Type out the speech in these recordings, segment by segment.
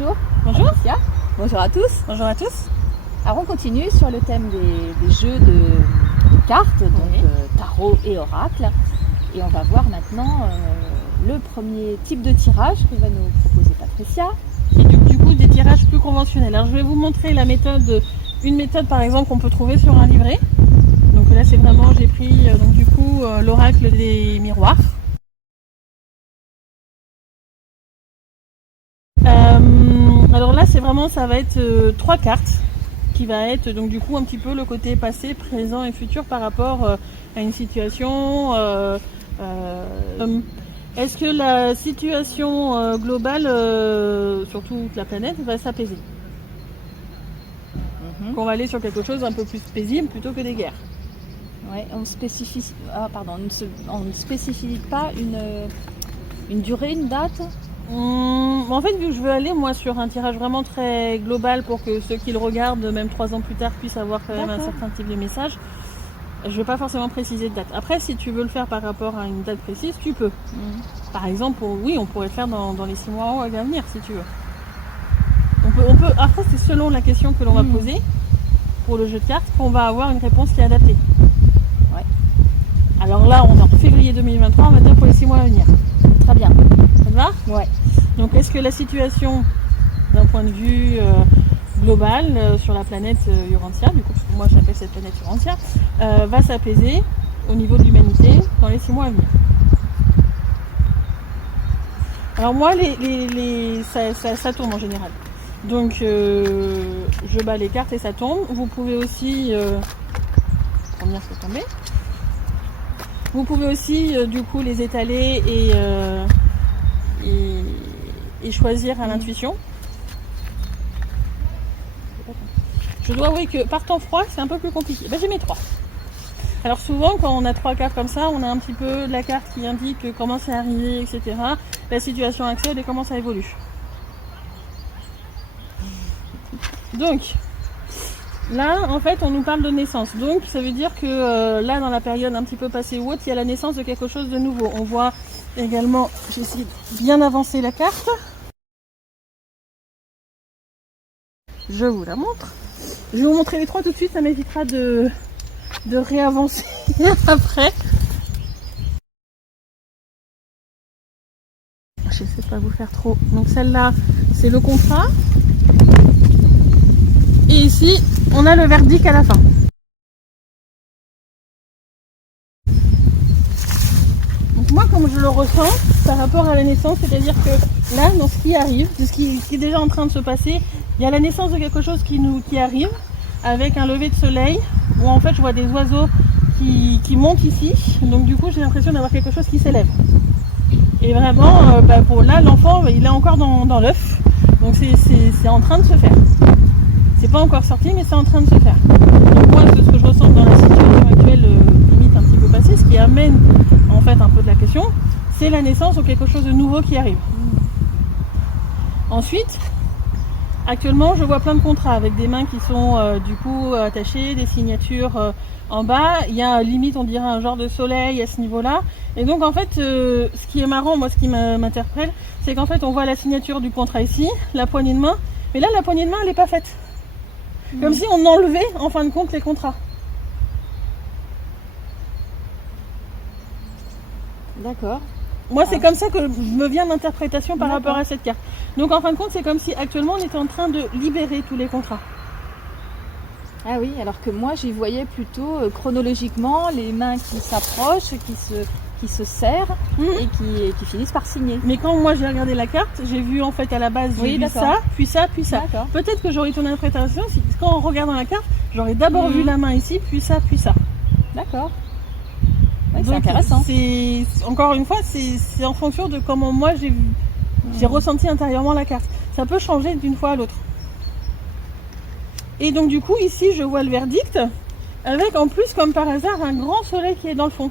Bonjour. Bonjour. Patricia. Bonjour à tous. Bonjour à tous. Alors on continue sur le thème des jeux de cartes, donc Oui. tarot et oracle. Et on va voir maintenant le premier type de tirage que va nous proposer Patricia. Qui est du coup des tirages plus conventionnels. Alors je vais vous montrer la méthode, une méthode par exemple qu'on peut trouver sur un livret. Donc là c'est vraiment, j'ai pris donc du coup l'oracle des miroirs. Alors là c'est vraiment, ça va être 3 cartes qui va être donc du coup un petit peu le côté passé, présent et futur par rapport à une situation. Est-ce que la situation globale sur toute la planète va s'apaiser? Qu'on va aller sur quelque chose d'un peu plus paisible plutôt que des guerres. Ouais, on ne spécifie pas une durée, une date. En fait, vu que je veux aller moi sur un tirage vraiment très global pour que ceux qui le regardent, même 3 ans plus tard, puissent avoir quand même un certain type de message, je ne vais pas forcément préciser de date. Après, si tu veux le faire par rapport à une date précise, tu peux. Par exemple, oui, on pourrait le faire dans les 6 mois à venir, si tu veux. On peut. Après, c'est selon la question que l'on va poser pour le jeu de cartes qu'on va avoir une réponse qui est adaptée. Ouais. Alors là, on est en février 2023, on va dire pour les 6 mois à venir. Très bien. Ça te va? Ouais. Donc, est-ce que la situation, d'un point de vue global, sur la planète Urantia, du coup, parce que moi j'appelle cette planète Urantia, va s'apaiser au niveau de l'humanité dans les 6 mois à venir? Alors moi, ça tombe en général. Donc, je bats les cartes et ça tombe. Vous pouvez aussi... première fait tomber. Vous pouvez aussi, du coup, les étaler et choisir à l'intuition. Je dois avouer que par temps froid, c'est un peu plus compliqué. J'ai mes 3. Alors souvent, quand on a 3 cartes comme ça, on a un petit peu la carte qui indique comment c'est arrivé, etc. La situation actuelle et comment ça évolue. Donc, là, en fait, on nous parle de naissance. Donc, ça veut dire que là, dans la période un petit peu passée ou autre, il y a la naissance de quelque chose de nouveau. On voit également, j'essaie de bien avancer la carte. Je vous la montre. Je vais vous montrer les 3 tout de suite, ça m'évitera de réavancer après. Je ne sais pas vous faire trop. Donc celle-là, c'est le contrat. Et ici, on a le verdict à la fin. Donc moi, comme je le ressens par rapport à la naissance, c'est-à-dire que là, dans ce qui arrive, de ce qui est déjà en train de se passer, il y a la naissance de quelque chose qui arrive, avec un lever de soleil, où en fait je vois des oiseaux qui montent ici. Donc du coup, j'ai l'impression d'avoir quelque chose qui s'élève. Et vraiment, pour là, l'enfant, il est encore dans l'œuf. Donc c'est en train de se faire. C'est pas encore sorti, mais c'est en train de se faire. Donc moi, c'est ce que je ressens dans la situation actuelle, limite un petit peu passée, ce qui amène en fait un peu de la question, c'est la naissance ou quelque chose de nouveau qui arrive. Ensuite, actuellement, je vois plein de contrats avec des mains qui sont du coup attachées, des signatures en bas. Il y a limite, on dirait un genre de soleil à ce niveau-là. Et donc en fait, ce qui est marrant, moi, ce qui m'interpelle, c'est qu'en fait, on voit la signature du contrat ici, la poignée de main. Mais là, la poignée de main, elle n'est pas faite. Comme si on enlevait, en fin de compte, les contrats. D'accord. Moi, c'est comme ça que me vient l'interprétation par rapport à cette carte. Donc, en fin de compte, c'est comme si actuellement, on était en train de libérer tous les contrats. Ah oui, alors que moi, j'y voyais plutôt chronologiquement les mains qui s'approchent, qui se serrent et qui finissent par signer. Mais quand moi j'ai regardé la carte, j'ai vu en fait à la base j'ai vu ça, puis ça, puis ça. Peut-être que j'aurais eu ton interprétation si quand on regarde dans la carte, j'aurais d'abord vu la main ici, puis ça, puis ça. D'accord. Ouais, c'est intéressant. Encore une fois, c'est en fonction de comment moi j'ai ressenti intérieurement la carte. Ça peut changer d'une fois à l'autre. Et donc du coup ici je vois le verdict avec en plus comme par hasard un grand soleil qui est dans le fond.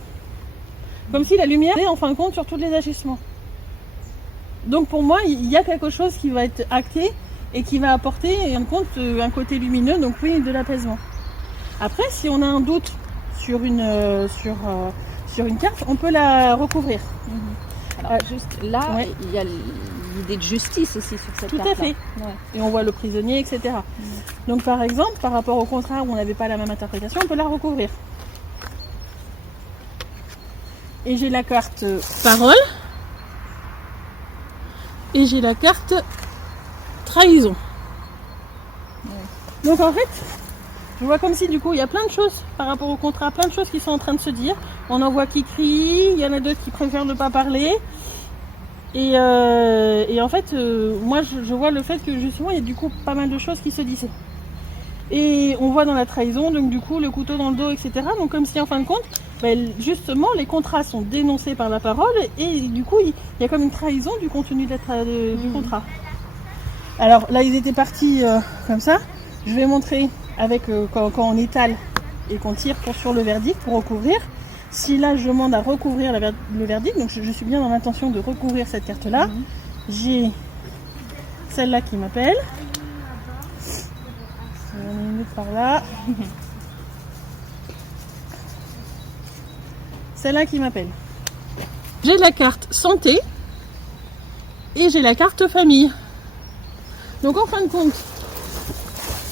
Comme si la lumière est en fin de compte sur tous les agissements. Donc pour moi, il y a quelque chose qui va être acté et qui va apporter en compte un côté lumineux, donc oui, de l'apaisement. Après, si on a un doute sur une sur une carte, on peut la recouvrir. Alors juste là, il y l'idée de justice aussi sur cette Tout carte-là. à fait. Ouais. Et on voit le prisonnier, etc. Donc par exemple, par rapport au contrat où on n'avait pas la même interprétation, on peut la recouvrir. Et j'ai la carte parole. Et j'ai la carte trahison. Ouais. Donc en fait, je vois comme si du coup il y a plein de choses par rapport au contrat, plein de choses qui sont en train de se dire. On en voit qui crient, il y en a d'autres qui préfèrent ne pas parler. Et en fait, moi je vois le fait que justement il y a du coup pas mal de choses qui se disaient. Et on voit dans la trahison, donc du coup le couteau dans le dos, etc. Donc comme si en fin de compte, justement les contrats sont dénoncés par la parole et du coup il y a comme une trahison du contenu du contrat. Alors là ils étaient partis comme ça. Je vais montrer avec quand on étale et qu'on tire sur le verdict pour recouvrir. Si là je demande à recouvrir le verdict, donc je suis bien dans l'intention de recouvrir cette carte là, j'ai celle-là qui m'appelle. On est une minute par là. Celle-là qui m'appelle. J'ai la carte santé et j'ai la carte famille. Donc en fin de compte,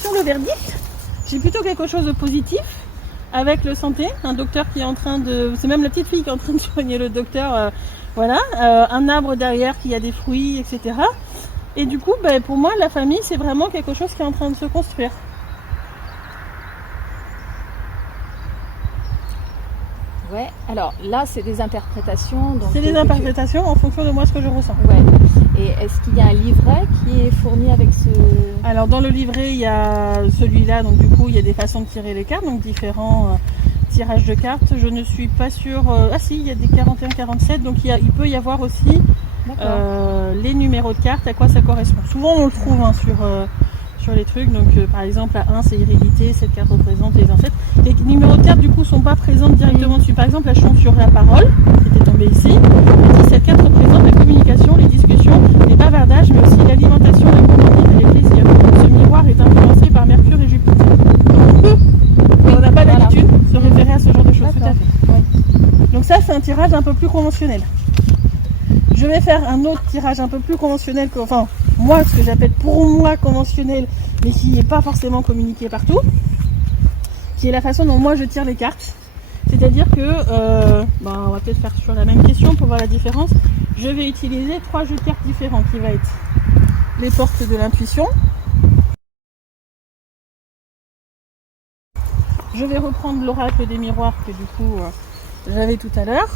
sur le verdict, j'ai plutôt quelque chose de positif avec le santé, un docteur qui est en train de... C'est même la petite fille qui est en train de soigner le docteur. Voilà, un arbre derrière qui a des fruits, etc. Et du coup, pour moi, la famille, c'est vraiment quelque chose qui est en train de se construire. Ouais, alors là, c'est des interprétations. C'est des interprétations en fonction de moi, ce que je ressens. Ouais. Et est-ce qu'il y a un livret qui est fourni avec ce... Alors, dans le livret, il y a celui-là. Donc, du coup, il y a des façons de tirer les cartes. Donc, différents tirages de cartes. Je ne suis pas sûre... Ah si, il y a des 41, 47. Donc, il peut y avoir aussi les numéros de cartes, à quoi ça correspond. Souvent, on le trouve sur les trucs. Donc, par exemple, la 1, c'est hérédité. Cette carte représente les ancêtres. Les numéros de cartes, du coup, sont pas présents directement dessus. Par exemple, là, je tombe sur la parole, qui était tombée ici. Cette carte représente la communication, les discussions, les bavardages, mais aussi l'alimentation, la gourmandise et les plaisirs. Ce miroir est influencé par Mercure et Jupiter. Mais on n'a pas l'habitude de se référer à ce genre de choses. Tout à fait. Ouais. Donc ça, c'est un tirage un peu plus conventionnel. Je vais faire un autre tirage un peu plus conventionnel, moi, ce que j'appelle pour moi conventionnel, mais qui n'est pas forcément communiqué partout, qui est la façon dont moi je tire les cartes. C'est-à-dire que, on va peut-être faire sur la même question pour voir la différence. Je vais utiliser 3 jeux de cartes différents qui va être les portes de l'intuition. Je vais reprendre l'oracle des miroirs que du coup j'avais tout à l'heure.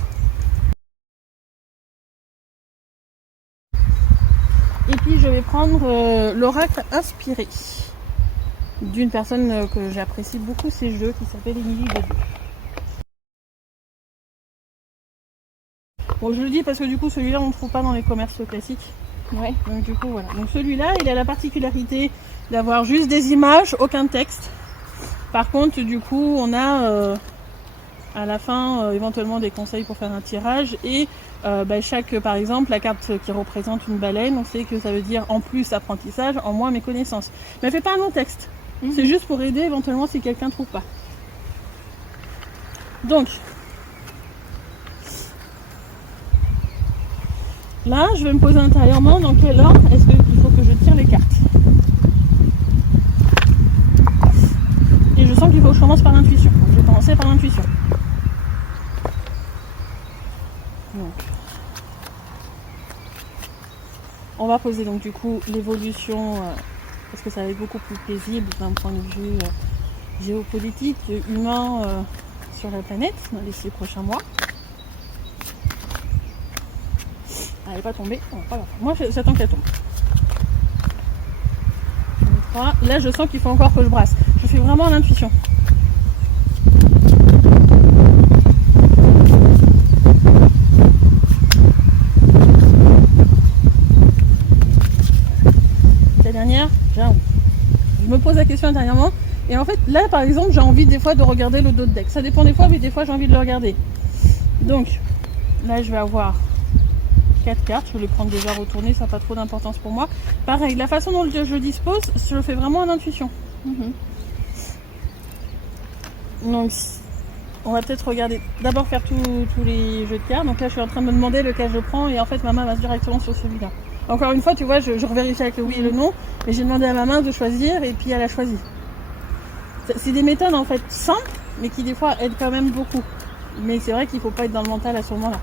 Et puis je vais prendre l'oracle inspiré d'une personne que j'apprécie beaucoup ces jeux qui s'appelle Émilie Bédu. Bon, je le dis parce que du coup celui-là on ne trouve pas dans les commerces classiques. Ouais. Donc du coup voilà. Donc celui-là il a la particularité d'avoir juste des images, aucun texte. Par contre du coup on a à la fin éventuellement des conseils pour faire un tirage et par exemple la carte qui représente une baleine, on sait que ça veut dire en plus apprentissage, en moins mes connaissances. Mais elle fait pas un long texte. C'est juste pour aider éventuellement si quelqu'un ne trouve pas. Donc là, je vais me poser intérieurement dans quel ordre est-ce qu'il faut que je tire les cartes. Et je sens qu'il faut que je commence par l'intuition. Donc, je vais commencer par l'intuition. On va poser donc du coup l'évolution, parce que ça va être beaucoup plus paisible d'un point de vue géopolitique, humain sur la planète dans les 6 prochains mois. Elle n'est pas tombée. Moi, j'attends qu'elle tombe. Là, je sens qu'il faut encore que je brasse. Je fais vraiment l'intuition. La dernière, j'ai un oui. Je me pose la question intérieurement. Et en fait, là, par exemple, j'ai envie des fois de regarder le dos de deck. Ça dépend des fois, mais des fois, j'ai envie de le regarder. Donc, là, je vais avoir 4 cartes, je vais les prendre déjà retournées, ça n'a pas trop d'importance pour moi. Pareil, la façon dont je dispose, je le fais vraiment en intuition. Donc, on va peut-être regarder, d'abord faire tous les jeux de cartes. Donc là, je suis en train de me demander lequel je prends et en fait, ma main va directement sur celui-là. Encore une fois, tu vois, je revérifie avec le oui et le non, mais j'ai demandé à ma main de choisir et puis elle a choisi. C'est des méthodes en fait simples, mais qui des fois aident quand même beaucoup. Mais c'est vrai qu'il ne faut pas être dans le mental à ce moment-là.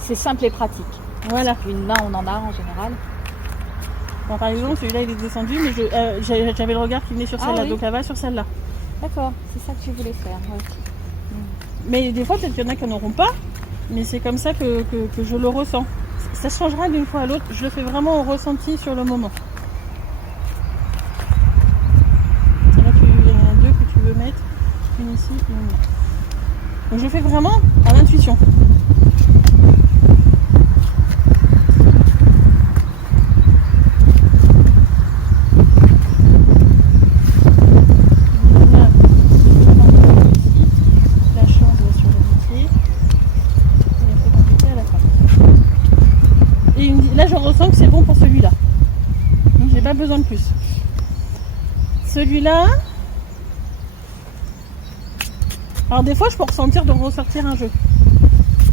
C'est simple et pratique. Voilà. Une main, on en a en général. Bon, par exemple, celui-là il est descendu, mais j'avais le regard qui venait sur celle-là, donc elle va sur celle-là. D'accord, c'est ça que tu voulais faire. Ouais. Mais des fois, peut-être qu'il y en a qui n'en auront pas, mais c'est comme ça que je le ressens. Ça changera d'une fois à l'autre, je le fais vraiment au ressenti sur le moment. Là, il y en a deux que tu veux mettre, une ici, une là. Donc je le fais vraiment à l'intuition. Là, je ressens que c'est bon pour celui-là. Donc, j'ai pas besoin de plus. Celui-là. Alors, des fois, je peux ressentir de ressortir un jeu.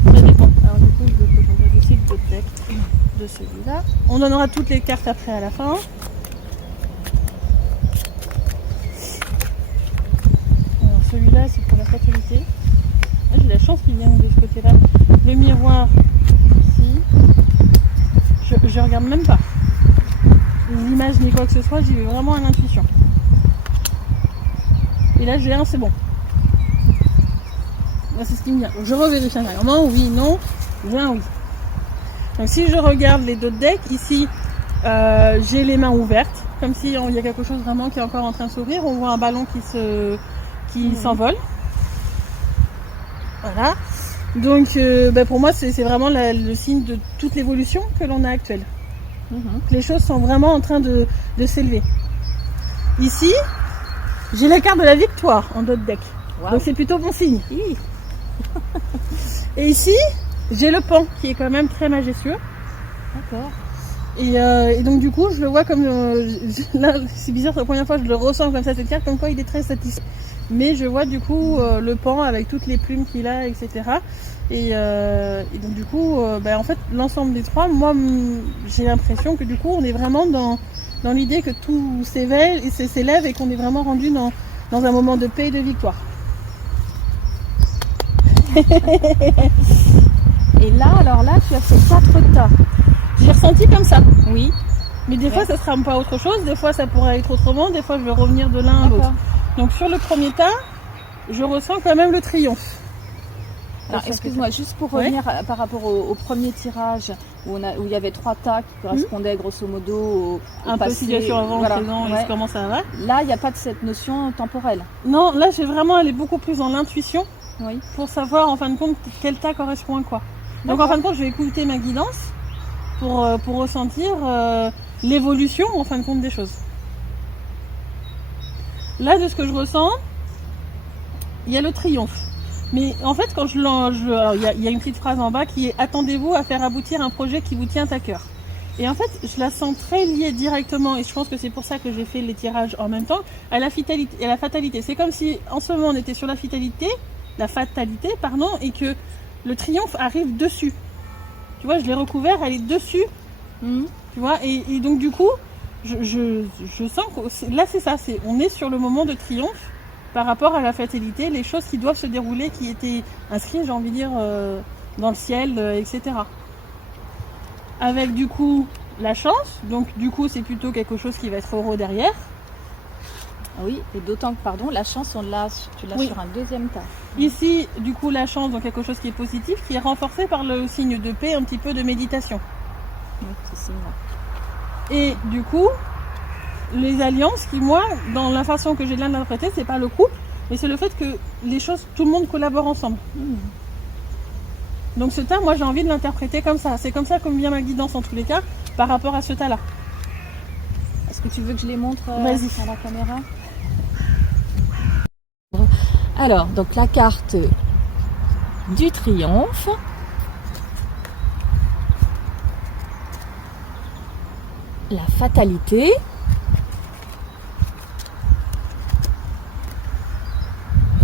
Ça dépend. Alors, du coup, je vais changer aussi le deck de celui-là. On donnera toutes les cartes après à la fin. Alors, celui-là, c'est pour la fatalité. Là, j'ai la chance qu'il vienne de ce côté-là. Le miroir, ici. Je regarde même pas les images ni quoi que ce soit, j'y vais vraiment à l'intuition. Et là j'ai un, c'est bon. Là c'est ce qui me vient. Je revérifie intérieurement, oui, non, j'ai un oui. Donc si je regarde les deux decks, ici j'ai les mains ouvertes, comme s'il y a quelque chose vraiment qui est encore en train de s'ouvrir. On voit un ballon qui s'envole. Voilà. Donc pour moi c'est vraiment le signe de toute l'évolution que l'on a actuelle. Les choses sont vraiment en train de s'élever. Ici, j'ai la carte de la victoire en d'autres decks. Wow. Donc c'est plutôt bon signe. Et ici, j'ai le pan qui est quand même très majestueux. D'accord. Et donc du coup, je le vois comme... là, c'est bizarre, c'est la première fois que je le ressens comme ça, cette carte, comme quoi il est très satisfait. Mais je vois du coup le pan avec toutes les plumes qu'il a, etc. Et donc du coup, en fait, l'ensemble des trois, moi, j'ai l'impression que du coup, on est vraiment dans l'idée que tout s'élève et qu'on est vraiment rendu dans un moment de paix et de victoire. Et là, alors là, tu as fait 4 tas. J'ai ressenti comme ça. Oui. Mais des fois, ça sera pas autre chose. Des fois, ça pourrait être autrement. Des fois, je vais revenir de l'un à l'autre. Donc sur le premier tas, je ressens quand même le triomphe. Alors excuse-moi, juste pour revenir par rapport au premier tirage où il y avait 3 tas qui correspondaient grosso modo au un passé, peu situation avant, présent et comment ça va. Là, il n'y a pas de cette notion temporelle. Non, là j'ai vraiment allé beaucoup plus dans l'intuition pour savoir en fin de compte quel tas correspond à quoi. Donc en fin de compte, je vais écouter ma guidance pour ressentir l'évolution en fin de compte des choses. Là, de ce que je ressens, il y a le triomphe. Mais en fait, quand alors il y a une petite phrase en bas qui est « Attendez-vous à faire aboutir un projet qui vous tient à cœur ». Et en fait, je la sens très liée directement, et je pense que c'est pour ça que j'ai fait les tirages en même temps, à la fatalité. C'est comme si, en ce moment, on était sur la fatalité, et que le triomphe arrive dessus. Tu vois, je l'ai recouvert, elle est dessus. Tu vois, et donc du coup, je sens que là c'est ça, on est sur le moment de triomphe par rapport à la fatalité, les choses qui doivent se dérouler, qui étaient inscrites, j'ai envie de dire, dans le ciel, etc. Avec du coup la chance, donc du coup c'est plutôt quelque chose qui va être heureux derrière. Oui, et d'autant que, la chance, tu l'as sur un deuxième tas. Ici, du coup, la chance, donc quelque chose qui est positif, qui est renforcé par le signe de paix, un petit peu de méditation. Oui, ce signe-là. Et du coup, les alliances qui, moi, dans la façon que j'ai de l'interpréter, c'est pas le couple, mais c'est le fait que les choses, tout le monde collabore ensemble. Donc ce tas, moi, j'ai envie de l'interpréter comme ça. C'est comme ça que me vient ma guidance en tous les cas, par rapport à ce tas-là. Est-ce que tu veux que je les montre à la caméra ? Alors, donc la carte du triomphe. La fatalité.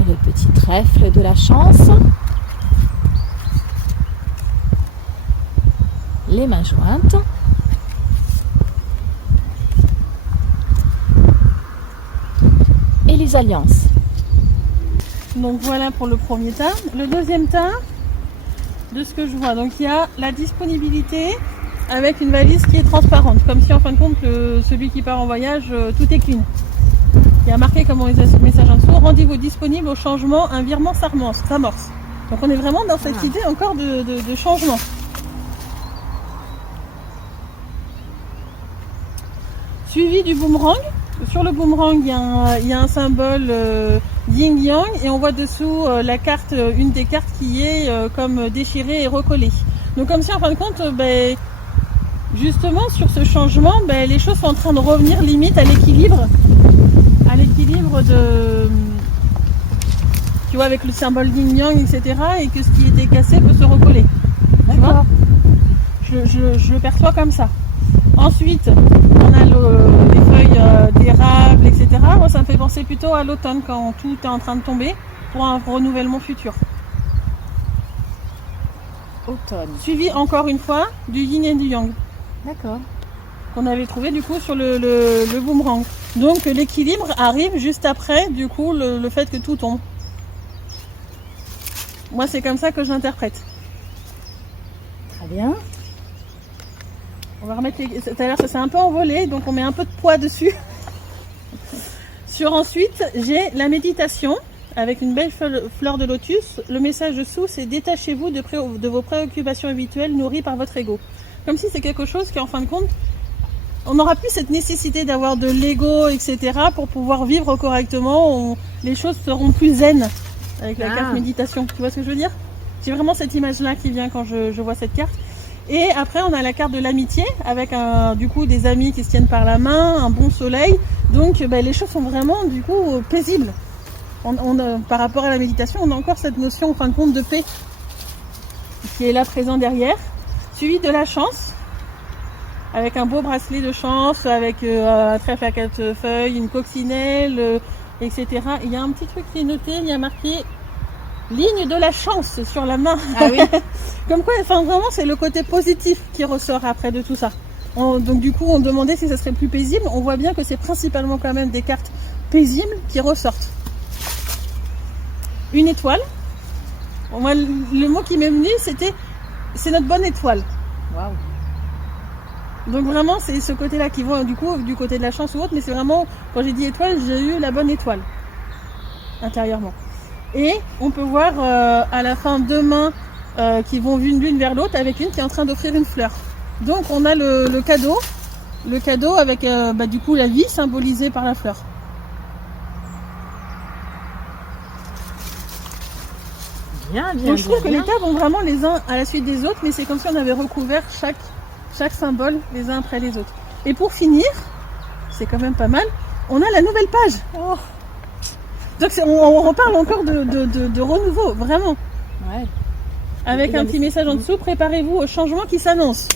Le petit trèfle de la chance. Les mains jointes. les alliances. Donc voilà pour le premier tas. Le deuxième tas, de ce que je vois, donc il y a la disponibilité avec une valise qui est transparente, comme si en fin de compte celui qui part en voyage, tout est clean. Il y a marqué comme message en dessous, rendez-vous disponible au changement, un virement s'amorce. Donc on est vraiment dans cette idée encore de changement. Suivi du boomerang. Sur le boomerang, il y a un symbole yin-yang et on voit dessous la carte, une des cartes qui est comme déchirée et recollée. Donc comme si en fin de compte, justement sur ce changement, les choses sont en train de revenir limite à l'équilibre de, tu vois, avec le symbole yin-yang, etc. et que ce qui était cassé peut se recoller. D'accord. Je le perçois comme ça. Ensuite, on a les feuilles d'érable, etc. Moi, ça me fait penser plutôt à l'automne quand tout est en train de tomber pour un renouvellement futur. Automne. Suivi encore une fois du yin et du yang. D'accord. Qu'on avait trouvé du coup sur le boomerang. Donc l'équilibre arrive juste après du coup le fait que tout tombe. Moi, c'est comme ça que je l'interprète. Très bien. On va remettre tout à l'heure, ça s'est un peu envolé, donc on met un peu de poids dessus. Sur ensuite, j'ai la méditation avec une belle fleur de lotus. Le message dessous, c'est détachez-vous de vos préoccupations habituelles nourries par votre ego. Comme si c'est quelque chose qui, en fin de compte, on n'aura plus cette nécessité d'avoir de l'ego, etc. pour pouvoir vivre correctement. Les choses seront plus zen avec la carte méditation. Tu vois ce que je veux dire? J'ai vraiment cette image-là qui vient quand je vois cette carte. Et après, on a la carte de l'amitié avec du coup des amis qui se tiennent par la main, un bon soleil. Donc, les choses sont vraiment du coup paisibles. Par rapport à la méditation, on a encore cette notion en fin de compte de paix qui est là présent derrière. Suivi de la chance avec un beau bracelet de chance, avec un trèfle à 4 feuilles, une coccinelle, etc. Il y a un petit truc qui est noté, il y a marqué ligne de la chance sur la main. Ah oui. Comme quoi, enfin vraiment, c'est le côté positif qui ressort après de tout ça. Donc du coup, on demandait si ça serait plus paisible. On voit bien que c'est principalement quand même des cartes paisibles qui ressortent. Une étoile. Moi, le mot qui m'est venu, c'est notre bonne étoile. Waouh. Donc vraiment, c'est ce côté-là qui va du coup du côté de la chance ou autre, mais c'est vraiment, quand j'ai dit étoile, j'ai eu la bonne étoile intérieurement. Et on peut voir à la fin deux mains qui vont l'une vers l'autre avec une qui est en train d'offrir une fleur. Donc on a le cadeau avec du coup la vie symbolisée par la fleur. Bien. Donc je trouve que les tas vont vraiment les uns à la suite des autres, mais c'est comme si on avait recouvert chaque symbole les uns après les autres. Et pour finir, c'est quand même pas mal, on a la nouvelle page. Oh. Donc on reparle encore de renouveau, vraiment. Ouais. Avec un petit message en dessous, préparez-vous au changement qui s'annonce.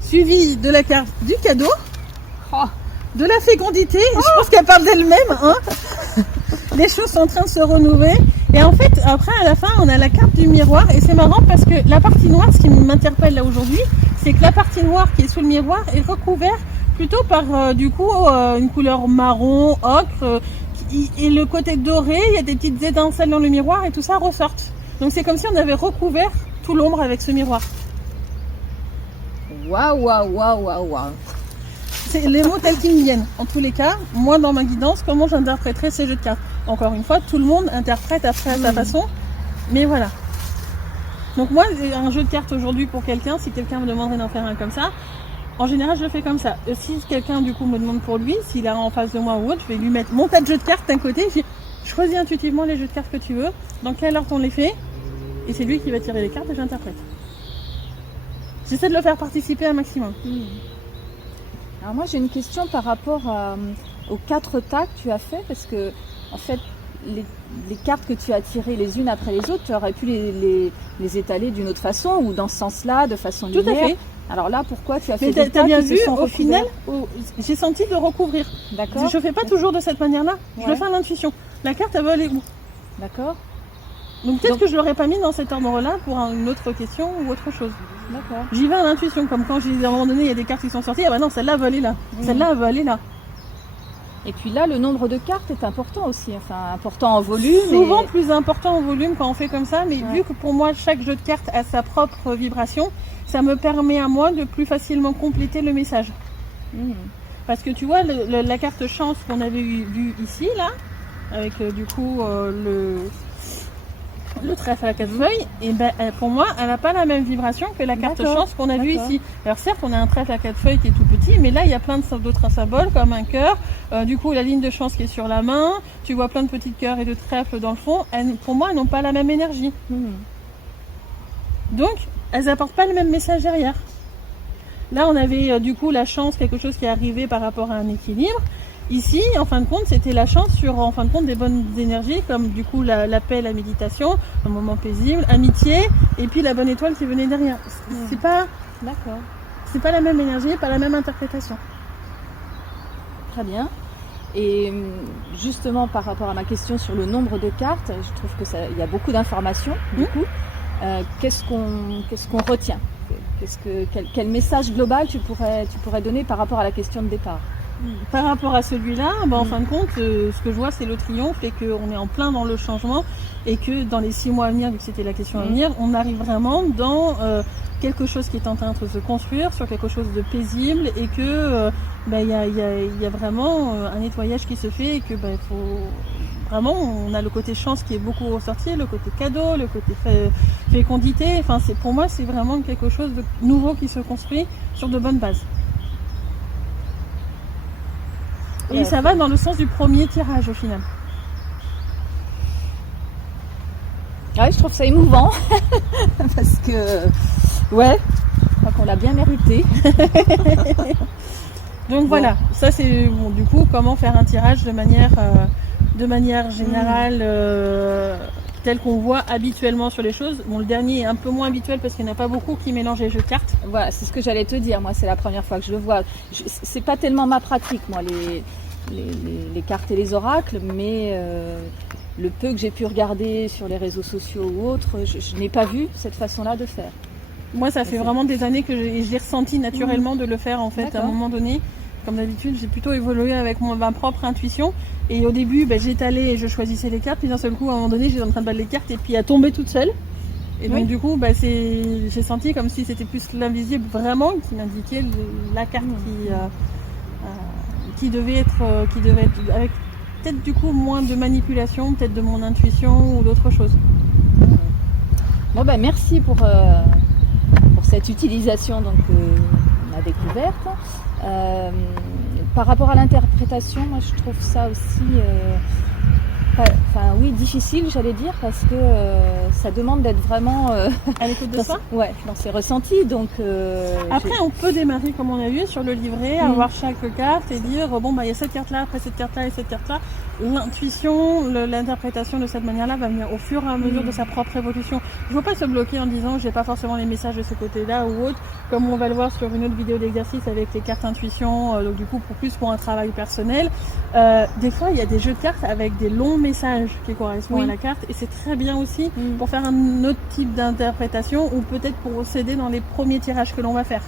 Suivi de la carte du cadeau, de la fécondité, je pense qu'elle parle d'elle-même. Hein. Les choses sont en train de se renouveler. Et en fait, après, à la fin, on a la carte du miroir. Et c'est marrant parce que la partie noire, ce qui m'interpelle là aujourd'hui, c'est que la partie noire qui est sous le miroir est recouverte plutôt par une couleur marron, ocre. Et le côté doré, il y a des petites étincelles dans le miroir et tout ça ressorte. Donc c'est comme si on avait recouvert tout l'ombre avec ce miroir. Waouh. C'est les mots tels qu'ils me viennent. En tous les cas, moi dans ma guidance, comment j'interpréterais ces jeux de cartes. Encore une fois, tout le monde interprète après à sa façon. Mais voilà. Donc moi, un jeu de cartes aujourd'hui pour quelqu'un, si quelqu'un me demanderait d'en faire un comme ça, en général, je le fais comme ça. Si quelqu'un du coup me demande pour lui, s'il a en face de moi ou autre, je vais lui mettre mon tas de jeux de cartes d'un côté. Je dis, choisis intuitivement les jeux de cartes que tu veux, dans quel ordre on les fait, et c'est lui qui va tirer les cartes et j'interprète. J'essaie de le faire participer un maximum. Alors moi j'ai une question par rapport aux 4 tas que tu as fait, parce que en fait les cartes que tu as tirées les unes après les autres, tu aurais pu les étaler d'une autre façon ou dans ce sens-là, de façon linéaire. Tout à fait. Alors là, pourquoi tu as fait Mais des t'as bien qui vu, se sont au recouverts? final, j'ai senti de recouvrir. D'accord. Je fais pas toujours de cette manière-là. Je Ouais. le fais à l'intuition. La carte, elle va aller où? D'accord. Donc peut-être Donc- que je l'aurais pas mis dans cet ordre-là pour une autre question ou autre chose. D'accord. J'y vais à l'intuition, comme quand j'ai dit à un moment donné, il y a des cartes qui sont sorties, ah bah non, celle-là elle va aller là, celle-là elle va aller là. Et puis là, le nombre de cartes est important aussi, enfin important en volume. Souvent et- plus important en volume quand on fait comme ça, mais Ouais. vu que pour moi chaque jeu de cartes a sa propre vibration, ça me permet à moi de plus facilement compléter le message. Hmm. Parce que tu vois, la carte chance qu'on avait vue ici, là, avec du coup le trèfle à 4 feuilles, et ben, pour moi, elle n'a pas la même vibration que la carte D'accord, chance qu'on a vue d'accord. ici. Alors certes, on a un trèfle à 4 feuilles qui est tout petit, mais là, il y a plein d'autres symboles, comme un cœur, du coup, la ligne de chance qui est sur la main, tu vois plein de petits cœurs et de trèfles dans le fond. Pour moi, elles n'ont pas la même énergie. Hmm. Donc, elles n'apportent pas le même message derrière. Là, on avait du coup la chance, quelque chose qui est arrivé par rapport à un équilibre. Ici, en fin de compte, c'était la chance sur, en fin de compte, des bonnes énergies, comme du coup la paix, la méditation, un moment paisible, amitié, et puis la bonne étoile qui venait derrière. C'est pas la même énergie, pas la même interprétation. Très bien. Et justement, par rapport à ma question sur le nombre de cartes, je trouve que il y a beaucoup d'informations. Du coup, qu'est-ce qu'on retient? Quel message global tu pourrais donner par rapport à la question de départ? Par rapport à celui-là, en fin de compte, ce que je vois, c'est le triomphe et qu'on est en plein dans le changement et que dans les 6 mois à venir, vu que c'était la question à venir, on arrive vraiment dans quelque chose qui est en train de se construire, sur quelque chose de paisible et que y a vraiment un nettoyage qui se fait et que faut vraiment, on a le côté chance qui est beaucoup ressorti, le côté cadeau, le côté fécondité. Enfin, pour moi, c'est vraiment quelque chose de nouveau qui se construit sur de bonnes bases. Et ça va dans le sens du premier tirage au final. Ouais, je trouve ça émouvant parce que ouais, je crois qu'on l'a bien mérité. Donc voilà, ça c'est du coup comment faire un tirage de manière générale tel qu'on voit habituellement sur les choses. Bon, le dernier est un peu moins habituel parce qu'il n'y en a pas beaucoup qui mélangent les jeux de cartes. Voilà, c'est ce que j'allais te dire. Moi, c'est la première fois que je le vois. C'est pas tellement ma pratique, moi, les cartes et les oracles, mais le peu que j'ai pu regarder sur les réseaux sociaux ou autres, je n'ai pas vu cette façon-là de faire. Moi, ça fait vraiment des années que j'ai ressenti naturellement de le faire en fait à un moment donné. Comme d'habitude, j'ai plutôt évolué avec ma propre intuition. Et au début, j'étalais et je choisissais les cartes. Puis d'un seul coup, à un moment donné, j'étais en train de battre les cartes et puis elle tombait toute seule. Et donc du coup, j'ai senti comme si c'était plus l'invisible vraiment qui m'indiquait la carte qui devait être avec peut-être du coup moins de manipulation, peut-être de mon intuition ou d'autre chose. Bon merci pour cette utilisation donc la découverte. Par rapport à l'interprétation, moi je trouve ça aussi difficile, j'allais dire, parce que ça demande d'être vraiment à l'écoute de soi. Ouais, dans ses ressentis. Donc après, on peut démarrer comme on a vu sur le livret, avoir chaque carte et dire il y a cette carte là, après cette carte là et cette carte là. L'intuition, l'interprétation de cette manière-là va venir au fur et à mesure de sa propre évolution. Il ne faut pas se bloquer en disant j'ai pas forcément les messages de ce côté-là ou autre, comme on va le voir sur une autre vidéo d'exercice avec les cartes intuition, donc du coup pour un travail personnel. Des fois, il y a des jeux de cartes avec des longs messages qui correspondent à la carte et c'est très bien aussi pour faire un autre type d'interprétation ou peut-être pour s'aider dans les premiers tirages que l'on va faire.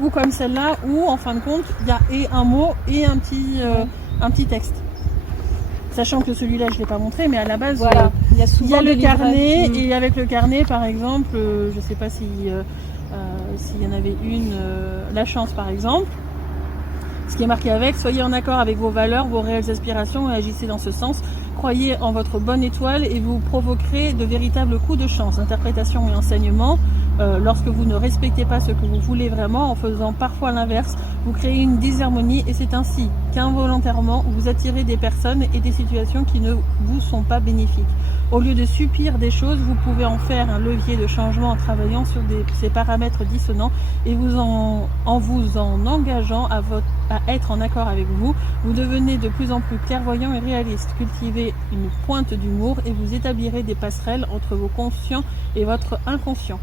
Ou comme celle-là où en fin de compte, il y a et un mot et un petit texte. Sachant que celui-là, je ne l'ai pas montré, mais à la base, il y a le carnet, et avec le carnet, par exemple, je ne sais pas s'il y en avait une, la chance, par exemple, ce qui est marqué avec, soyez en accord avec vos valeurs, vos réelles aspirations et agissez dans ce sens. Croyez en votre bonne étoile et vous provoquerez de véritables coups de chance. Interprétation et enseignement, lorsque vous ne respectez pas ce que vous voulez vraiment, en faisant parfois l'inverse, vous créez une disharmonie et c'est ainsi qu'involontairement, vous attirez des personnes et des situations qui ne vous sont pas bénéfiques. Au lieu de subir des choses, vous pouvez en faire un levier de changement en travaillant sur ces paramètres dissonants et en vous engageant à être en accord avec vous. Vous devenez de plus en plus clairvoyant et réaliste. Cultivez une pointe d'humour et vous établirez des passerelles entre vos conscients et votre inconscient.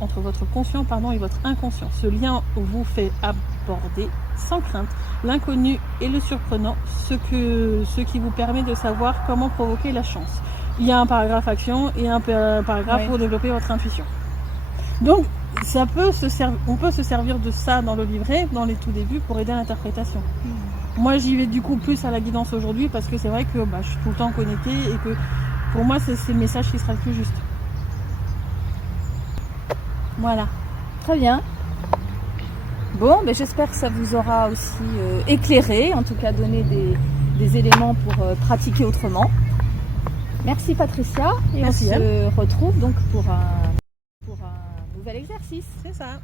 Entre votre conscient et votre inconscient. Ce lien vous fait aborder sans crainte l'inconnu et le surprenant, ce qui vous permet de savoir comment provoquer la chance. il y a un paragraphe action et un paragraphe Oui. pour développer votre intuition. Donc, on peut se servir de ça dans le livret, dans les tout débuts, pour aider à l'interprétation. Moi, j'y vais du coup plus à la guidance aujourd'hui parce que c'est vrai que je suis tout le temps connectée et que pour moi, c'est le message qui sera le plus juste. Voilà, très bien. Bon, ben j'espère que ça vous aura aussi éclairé, en tout cas donné des éléments pour pratiquer autrement. Merci Patricia, et Merci, on se retrouve donc pour un nouvel exercice. C'est ça.